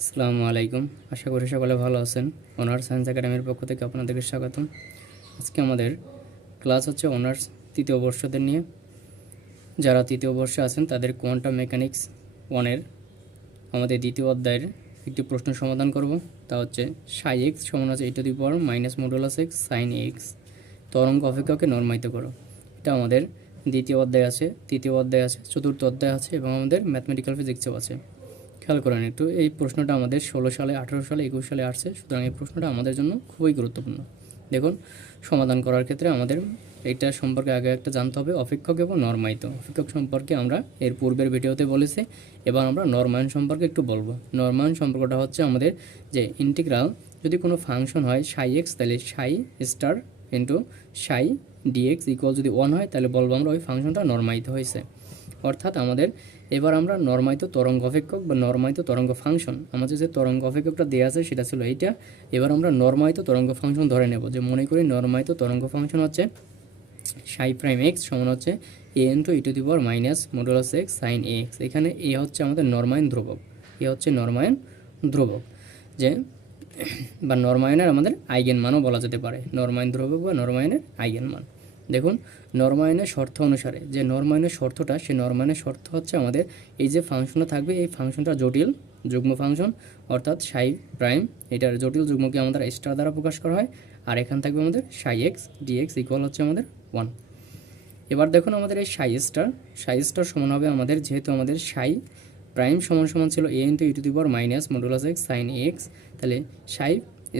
আসসালামু আলাইকুম। আশা করি সকলে ভালো আছেন। অনার্স সায়েন্স একাডেমির পক্ষ থেকে আপনাদেরকে স্বাগতম। আজকে আমাদের ক্লাস হচ্ছে অনার্স তৃতীয় বর্ষদের নিয়ে। যারা তৃতীয় বর্ষে আছেন তাদের কোয়ান্টাম মেকানিক্স 1-এর আমাদের দ্বিতীয় অধ্যায়ের একটি প্রশ্ন সমাধান করব। তা হচ্ছে সাই এক্স সমান আছে e to the power minus modulus x sine x তরঙ্গ অপেক্ষককে নরমায়িত করো। এটা আমাদের দ্বিতীয় অধ্যায় আছে, তৃতীয় অধ্যায় আছে, চতুর্থ অধ্যায় আছে এবং আমাদের ম্যাথমেটিক্যাল ফিজিক্সেও আছে। খেয়াল করেন একটু, এই প্রশ্নটা আমাদের 16 সালে, 18 সালে, 21 সালে আসছে। সুতরাং এই প্রশ্নটা আমাদের জন্য খুবই গুরুত্বপূর্ণ। দেখুন, সমাধান করার ক্ষেত্রে আমাদের এটা সম্পর্কে আগে একটা জানতে হবে, অপেক্ষক এবং নরমায়িত। অপেক্ষক সম্পর্কে আমরা এর পূর্বের ভিডিওতে বলেছি। এবার আমরা নরমায়ন সম্পর্কে একটু বলবো। নরমায়ন সম্পর্কটা হচ্ছে আমাদের যে ইন্টিগ্রাল যদি কোনো ফাংশন হয় সাই এক্স, তাহলে সাই স্টার ইন্টু সাই ডিএক্স ইকুয়াল যদি 1 হয়, তাহলে বলবো আমরা ওই ফাংশনটা নরমায়িত হয়েছে। অর্থাৎ আমাদের এবার আমরা নরমায়িত তরঙ্গ অপেক্ষক বা নরমায়িত তরঙ্গ ফাংশন, আমাদের যে তরঙ্গ অপেক্ষকটা দেওয়া আছে সেটা ছিল এইটা। এবার আমরা নরমায়িত তরঙ্গ ফাংশন ধরে নেব। যে মনে করি নরমায়িত তরঙ্গ ফাংশন হচ্ছে সাই প্রাইম এক্স সমান হচ্ছে A into e to the power minus modulus x sine x. এখানে এ হচ্ছে আমাদের নরমায়ন ধ্রুবক, এ হচ্ছে নরমায়ন ধ্রুবক, যে বা নরমায়নের আমাদের আইগেন মানও বলা যেতে পারে। নরমায়ন ধ্রুবক বা নরমায়নের আইগেন মান। দেখুন, নরমায়নের শর্ত অনুসারে যে নরমায়নের শর্তটা, সেই নরমায়নের শর্ত হচ্ছে আমাদের এই যে ফাংশনটা থাকবে, এই ফাংশনটা জটিল যুগ্ম ফাংশন, অর্থাৎ সাই প্রাইম, এটার জটিল যুগ্মকে আমাদের স্টার দ্বারা প্রকাশ করা হয়। আর এখান থাকবে আমাদের সাই এক্স ডিএক্স ইকুয়াল হচ্ছে আমাদের 1। এবার দেখুন, আমাদের এই সাই স্টার সমান হবে আমাদের, যেহেতু আমাদের সাই প্রাইম সমান সমান ছিল A into e to the power minus modulus x sine x, তাহলে সাই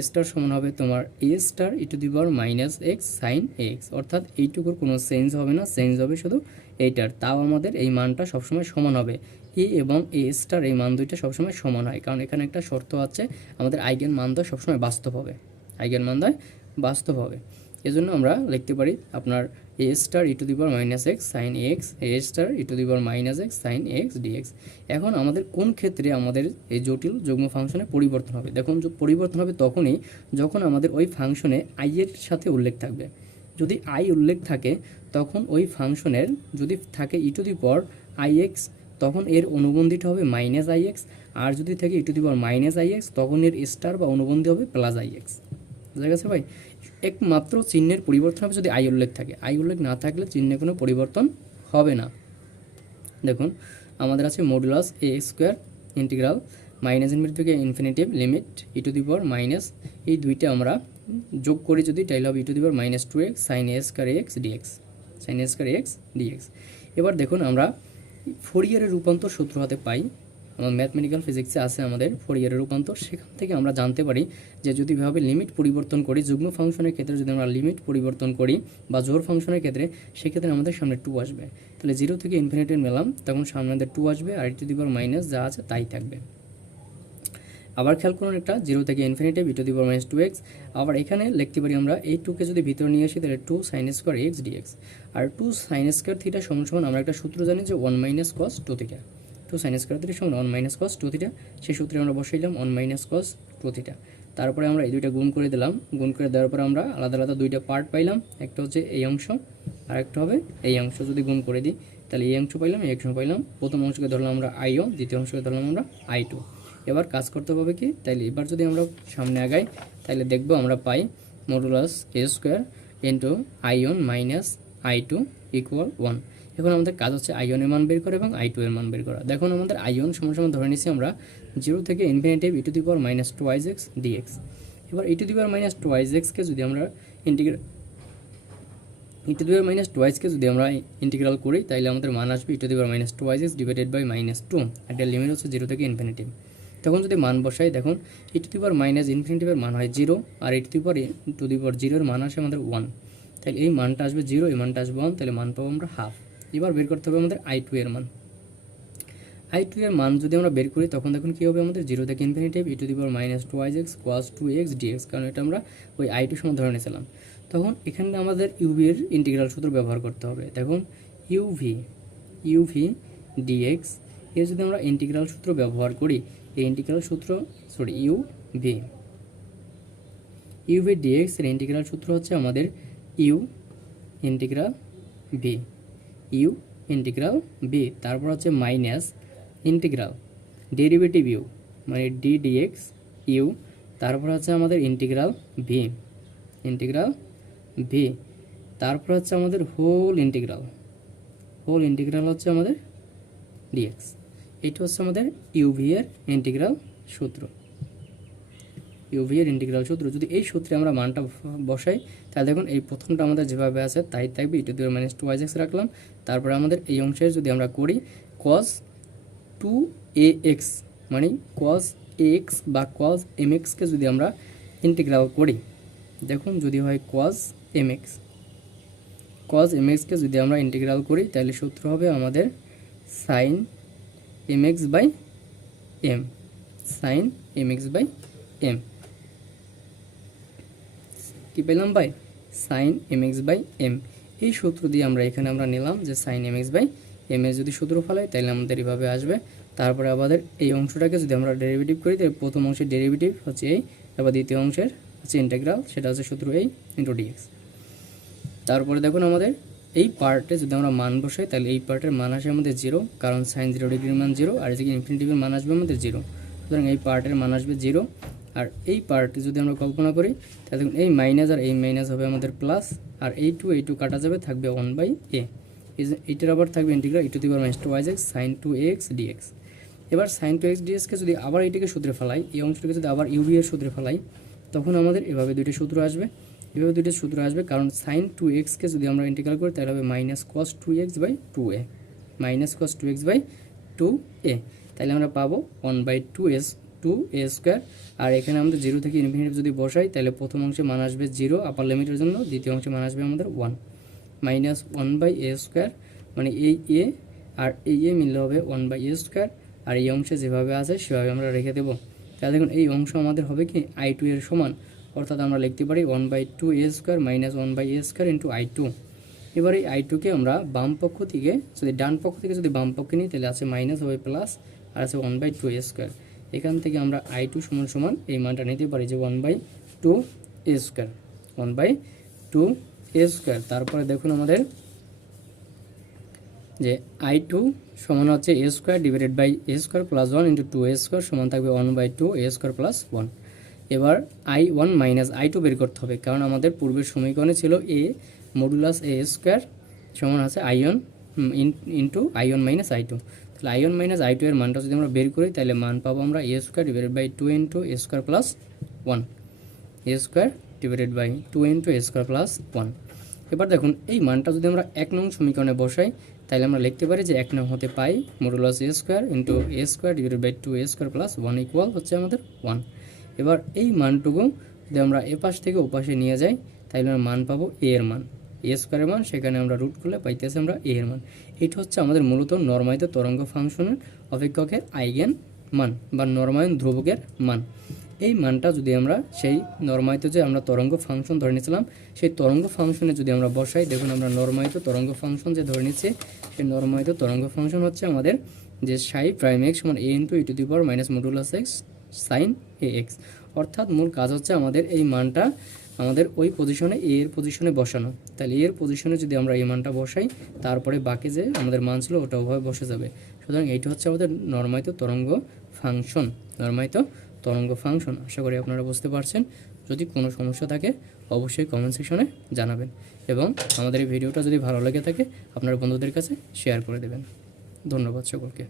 স্টার সমান হবে তোমার A star e to the power minus x sine x. অর্থাৎ এইটুকুর কোনো চেঞ্জ হবে না, চেঞ্জ হবে শুধু এইটার। তাও আমাদের এই মানটা সবসময় সমান হবে। এ এবং এ স্টার এই মান দুইটা সবসময় সমান হয়, কারণ এখানে একটা শর্ত আছে, আমাদের আইগেন মানটা সবসময় বাস্তব হবে, আইগেন মানটা বাস্তব হবে। এজন্য আমরা লিখতে পারি আপনার A star e to the power minus x sine x, A star e to the power minus x sine x dx. এখন আমাদের কোন ক্ষেত্রে আমাদের এই জটিল যুগ্ম ফাংশনে পরিবর্তন হবে? দেখুন, পরিবর্তন হবে তখনই যখন আমাদের ওই ফাংশনে আই এর সাথে উল্লেখ থাকবে। যদি আই উল্লেখ থাকে, তখন ওই ফাংশনের যদি থাকে e to the power i x, তখন এর অনুবন্ধীটা হবে মাইনাস আই এক্স। আর যদি থাকে e to the power minus i x, তখন এর স্টার বা অনুবন্ধী হবে প্লাস আই এক্স। বুঝা গেছে ভাই? একমাত্র চিহ্নের পরিবর্তন হবে যদি আই উল্লেখ থাকে, আই উল্লেখ না থাকলে চিহ্নে কোনো পরিবর্তন হবে না। দেখুন, আমাদের আছে modulus A square integral minus infinity থেকে infinity limit e to the power minus, এই দুইটা আমরা যোগ করি যদি, তাইলে হবে e to the power minus 2x sine A square x dx, sine A square x dx. এবার দেখুন, আমরা ফোরিয়ারের রূপান্তর সূত্র হাতে পাই, আমার ম্যাথমেটিক্যাল ফিজিক্সে আছে আমাদের ফোরিয়ারের রূপান্তর। সেখান থেকে আমরা জানতে পারি যে যদি ভাবে লিমিট পরিবর্তন করি, যুগ্ম ফাংশনের ক্ষেত্রে যদি আমরা লিমিট পরিবর্তন করি বা জোড় ফাংশনের ক্ষেত্রে, সেক্ষেত্রে আমাদের সামনে 2 আসবে। তাহলে 0 থেকে ইনফিনিটি মেলাম, তখন সামনে আমাদের 2 আসবে, আর ই টু দি পাওয়ার মাইনাস যা আছে তাই থাকবে। আবার খেয়াল করুন, একটা 0 থেকে infinity e to the power minus 2x। আবার এখানে লিখতে পারি আমরা এই 2কে যদি ভিতরে নিয়ে আসি, তাহলে 2 সাইন স্কোয়ার এক্স ডিএক্স। আর 2 সাইন স্কোয়ার থিটা সমান সমান আমরা একটা সূত্র জানি যে 1 minus cos 2 theta. 2 sine square theta সমান 1 মাইনাস কস 2 থিটা। সেই সূত্রে আমরা বসাইলাম 1 মাইনাস কস 2 থিটা। তারপরে আমরা এই দুইটা গুণ করে দিলাম, গুণ করে দেওয়ার পরে আমরা আলাদা আলাদা দুইটা পার্ট পাইলাম। একটা হচ্ছে এই অংশ, আর একটা হবে এই অংশ। যদি গুণ করে দিই, তাহলে এই অংশ পাইলাম, এই অংশ পাইলাম। প্রথম অংশকে ধরলাম আমরা i1, দ্বিতীয় অংশকে ধরলাম আমরা i2। এবার কাজ করতে হবে কি, তাইলে এবার যদি আমরা সামনে আগাই, তাহলে দেখবো আমরা পাই modulus A square into i1 minus i2 equal 1। এখন আমাদের কাজ হচ্ছে i1 এর মান বের করা এবং i2 এর মান বের করা। দেখুন, আমাদের i1 সমান সমান ধরে নিচ্ছি আমরা 0 থেকে infinity e to the power minus 2x dx. এবার e to the power minus 2xকে যদি আমরা integrate e to the power minus 2কে যদি আমরা ইন্টিগ্রাল করি, তাহলে আমাদের মান আসবে e to the power minus 2x divided by minus 2। একটা লিমিট হচ্ছে 0 থেকে ইনফিনিটি। তখন যদি মান বসাই, দেখুন ই টু দি পাওয়ার মাইনাস ইনফিনিটিভের মান হয় 0, আর ই টু দি পাওয়ার 0 এর মান আসে আমাদের 1। তাহলে এই মানটা আসবে 0, এই মানটা আসবে 1, তাহলে মান পাবো আমরা হাফ। এবার বের করতে হবে আমাদের i2 এর মান। i2 এর মান যদি আমরা বের করি, তখন দেখুন কী হবে আমাদের 0 থেকে infinity e to the power minus 2x cos 2x dx, কারণ এটা আমরা ওই i2 সমান ধরে নিয়েছিলাম। তখন এখানে আমাদের ইউভি এর ইন্টিগ্রাল সূত্র ব্যবহার করতে হবে। দেখুন, ইউভি ডিএক্স এর যদি আমরা ইন্টিগ্রাল সূত্র ব্যবহার করি, এই ইন্টিগ্রাল সূত্র ইউভি ডিএক্স এর ইন্টিগ্রাল সূত্র হচ্ছে আমাদের ইউ ইন্টিগ্রাল ভি, তারপর হচ্ছে মাইনাস ইন্টিগ্রাল ডেরিভেটিভ মানে ডি ডিএক্স ইউ, তারপর হচ্ছে আমাদের ইন্টিগ্রাল ভি, ইন্টিগ্রাল ভি, তারপর হচ্ছে আমাদের হোল ইন্টিগ্রাল হচ্ছে আমাদের ডিএক্স। এটা হচ্ছে আমাদের ইউভি এর ইন্টিগ্রাল সূত্র, ইউভি এর ইন্টিগ্রাল সূত্র। যদি এই সূত্রে আমরা মানটা বসাই তাহলে দেখুন এই প্রথমটা আমাদের যেভাবে আছে তাই থাকবে, e to the power -2x রাখলাম। তারপরে আমাদের এই অংশের যদি আমরা করি cos 2ax, মানে cos ax বা cos mx কে যদি আমরা ইন্টিগ্রাল করি, দেখুন যদি হয় cos mx, কে যদি আমরা ইন্টিগ্রাল করি তাহলে সূত্র হবে আমাদের sin mx by m, sin mx by m, কি পেলাম ভাই? sin mx by m। এই সূত্র দিয়ে আমরা এখানে আমরা নিলাম যে sin mx বাই m এর যদি সূত্র ফেলাই তাহলে আমাদের এইভাবে আসবে। তারপরে আমাদের এই অংশটাকে যদি আমরা ডেরিভেটিভ করি তাহলে প্রথম অংশের ডেরিভেটিভ হচ্ছে এই, এবার দ্বিতীয় অংশের হচ্ছে ইন্টিগ্রাল, সেটা হচ্ছে সূত্র এই ইন্টু ডিএক্স। তারপরে দেখুন আমাদের এই পার্টে যদি আমরা মান বসাই তাহলে এই পার্টের মান আসে আমাদের 0, কারণ sin 0 ডিগ্রির মান 0 আর এদিকে ইনফিনিটিভের মান আসবে আমাদের 0, সুতরাং এই পার্টের মান আসবে 0। আর এই পার্টে যদি আমরা কল্পনা করি তাহলে দেখুন এই মাইনাস আর এই মাইনাস হবে আমাদের প্লাস, আর এই টু কাটা যাবে, থাকবে 1/a, এইটার আবার থাকবে integral e to the power -2x sin 2x dx। এবার sin 2x dx কে যদি আবার এইটাকে সূত্রে ফেলাই, এই অংশটাকে যদি আবার ইউভি এর সূত্রে ফেলাই, তখন আমাদের এভাবে দুইটা সূত্র আসবে, কারণ sin 2x কে যদি আমরা ইন্টিগ্রাল করি তাহলে হবে -cos 2x by 2a, -cos 2x by 2a, তাহলে আমরা পাবো 1/2a স্কোয়ার। আর এখানে আমাদের 0 থেকে ইনফিনিটি যদি বসাই তাহলে প্রথম অংশে মান আসবে 0 আপার লিমিটের জন্য, দ্বিতীয় অংশে মান আসবে আমাদের 1, -1/a স্কোয়ার, মানে এই a আর এই a মিললে হবে 1/a স্কোয়ার। আর এই অংশে যেভাবে আছে সেভাবে আমরা রেখে দেবো। তাহলে দেখুন এই অংশ আমাদের হবে কি i2 এর সমান, অর্থাৎ আমরা লিখতে পারি 1/2a square -1/a square into i2। এবার এই i2কে আমরা বাম পক্ষ থেকে যদি ডান পক্ষ থেকে যদি বাম পক্ষে নিই তাহলে আছে মাইনাস হবে প্লাস, আর আছে 1/2a স্কোয়ার। এখান থেকে আমরা i2 সমান এই মানটা নিতে পারি যে 1/2a স্কোয়ার, 1/2a স্কোয়ার। তারপরে দেখুন আমাদের যে i2 সমান হচ্ছে a square divided by a square plus 1 into 2a square সমান থাকবে 1/2a স্কোয়ার প্লাস 1। এবার i1 মাইনাস i2 বের করতে হবে, কারণ আমাদের পূর্বের সমীকরণে ছিল a মডুলাস a স্কোয়ার সমান আছে i1 into i1 minus i2। তাহলে i1 মাইনাস i2 এর মানটা যদি আমরা বের করি তাহলে মান পাবো আমরা a square divided by 2 into a square plus 1, a square divided by 2 into a square plus 1। এবার দেখুন এই মানটা যদি আমরা 1 নং সমীকরণে বসাই তাহলে আমরা লিখতে পারি যে 1 নং হতে পাই modulus a square into a square divided by 2a square plus 1 equal হচ্ছে আমাদের 1। এবার এই মানটুকু যদি আমরা এপাশ থেকে ওপাশে নিয়ে যাই তাহলে আমরা মান পাবো a এর মান, a স্কোয়ারের মান, সেখানে আমরা রুট করলে পাইতেছি আমরা a এর মান। এটা হচ্ছে আমাদের মূলত নরমায়িত তরঙ্গ ফাংশনের অপেক্ষকের আইগেন মান বা নরমায়ন ধ্রুবকের মান। এই মানটা যদি আমরা সেই নরমায়িত যে আমরা তরঙ্গ ফাংশন ধরে নিয়েছিলাম সেই তরঙ্গ ফাংশনে যদি আমরা বসাই, দেখুন আমরা নরমায়িত তরঙ্গ ফাংশন যে ধরে নিচ্ছি সেই নরমায়িত তরঙ্গ ফাংশন হচ্ছে আমাদের যে সাই প্রাইম এক্স সমান a into e to the power minus modulus x sine a x. অর্থাৎ মূল কাজ হচ্ছে আমাদের এই মানটা আমাদের ওই পজিশনে এ এর পজিশনে বসানো। তাহলে এর পজিশনে যদি আমরা এই মানটা বসাই তারপরে বাকি যে আমাদের মান ছিল ওটা ওভাবে বসে যাবে। সুতরাং এইটা হচ্ছে আমাদের নরমায়িত তরঙ্গ ফাংশন, নরমায়িত তরঙ্গ ফাংশন। আশা করি আপনারা বুঝতে পারছেন। যদি কোনো সমস্যা থাকে অবশ্যই কমেন্ট সেকশনে জানাবেন এবং আমাদের এই ভিডিওটা যদি ভালো লেগে থাকে আপনার বন্ধুদের কাছে শেয়ার করে দেবেন। ধন্যবাদ সকলকে।